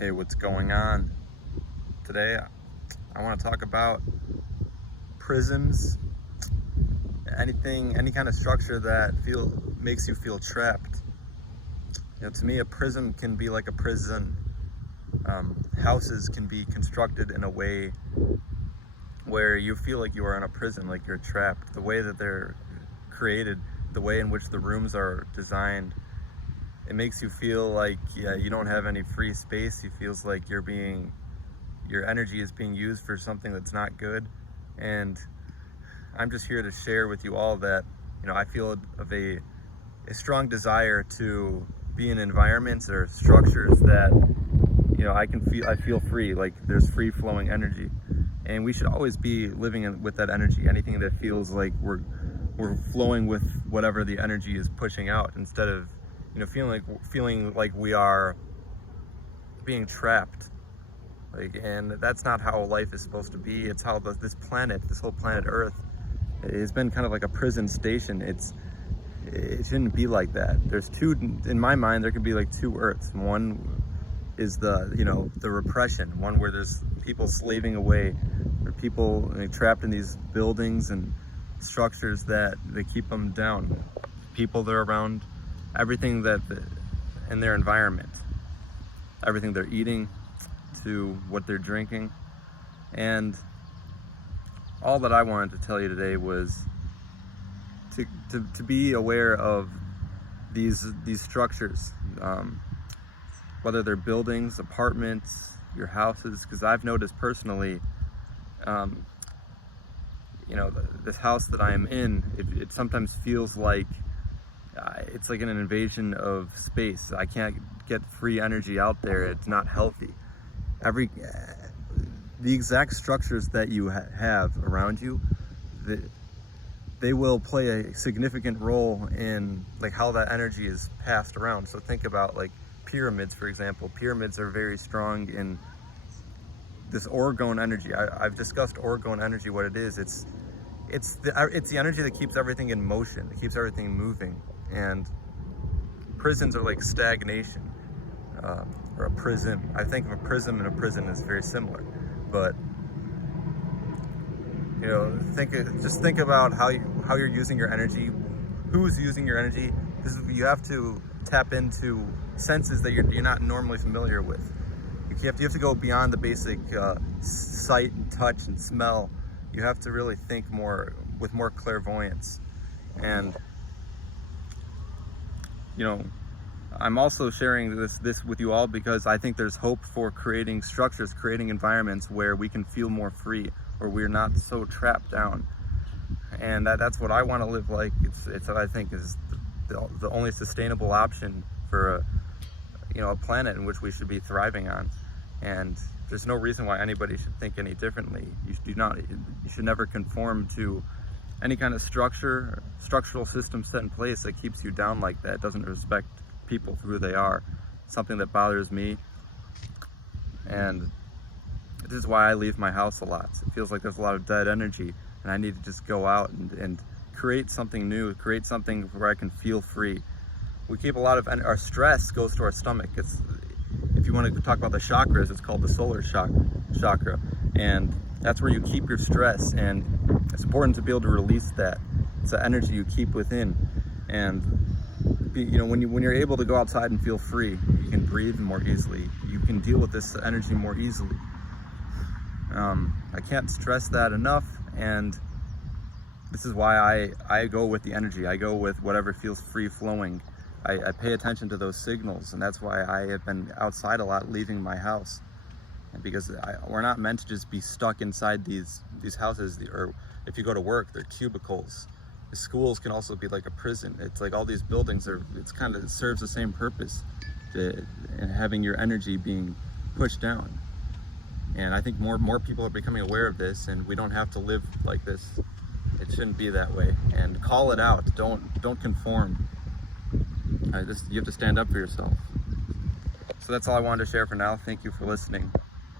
Hey, what's going on? Today I want to talk about prisms, any kind of structure that makes you feel trapped. To me, a prism can be like a prison. Houses can be constructed in a way where you feel like you are in a prison, like you're trapped. The way that they're created, the way in which the rooms are designed, it makes you feel like you don't have any free space. It feels like your energy is being used for something that's not good. And I'm just here to share with you all that, I feel of a strong desire to be in environments or structures that, I feel free, like there's free flowing energy. And we should always be living with that energy. Anything that feels like we're flowing with whatever the energy is pushing out, instead of feeling like we are being trapped. And that's not how life is supposed to be. It's how this whole planet Earth, has been kind of like a prison station. It shouldn't be like that. There's in my mind, there could be like two Earths. One is the repression, one where there's people slaving away, or people trapped in these buildings and structures that they keep them down. People that are around everything in their environment, everything they're eating to what they're drinking. And all that I wanted to tell you today was to be aware of these structures, whether they're buildings, apartments, your houses, because I've noticed personally, this house that I am in, it sometimes feels like it's like an invasion of space. I can't get free energy out there. It's not healthy. The exact structures that you have around you, they will play a significant role in like how that energy is passed around. So think about like pyramids, for example. Pyramids are very strong in this orgone energy. I've discussed orgone energy, what it is. It's the energy that keeps everything in motion. It keeps everything moving. And prisons are like stagnation, or a prism. I think of a prism and a prison as very similar, but just think about how you're using your energy, who's using your energy. You have to tap into senses that you're not normally familiar with. You have to go beyond the basic sight and touch and smell. You have to really think with more clairvoyance. And I'm also sharing this with you all because I think there's hope for creating structures, creating environments where we can feel more free, where we're not so trapped down. And that's what I want to live like. It's what I think is the only sustainable option for a planet in which we should be thriving on. And there's no reason why anybody should think any differently. You should never conform to any kind of structural system set in place that keeps you down like that. It doesn't respect people for who they are. Something that bothers me. And this is why I leave my house a lot. It feels like there's a lot of dead energy, and I need to just go out and create something new, create something where I can feel free. We keep a lot of our stress goes to our stomach. If you want to talk about the chakras, it's called the solar chakra, and that's where you keep your stress. And it's important to be able to release that. It's the energy you keep within. And when you're able to go outside and feel free, you can breathe more easily. You can deal with this energy more easily. I can't stress that enough, and this is why I go with the energy. I go with whatever feels free flowing. I pay attention to those signals, and that's why I have been outside a lot, leaving my house. And because we're not meant to just be stuck inside these houses, or if you go to work, they're cubicles. The schools can also be like a prison. It's like all these buildings it serves the same purpose, and having your energy being pushed down. And I think more people are becoming aware of this, and we don't have to live like this. It shouldn't be that way. And call it out. Don't conform. You have to stand up for yourself. So that's all I wanted to share for now. Thank you for listening.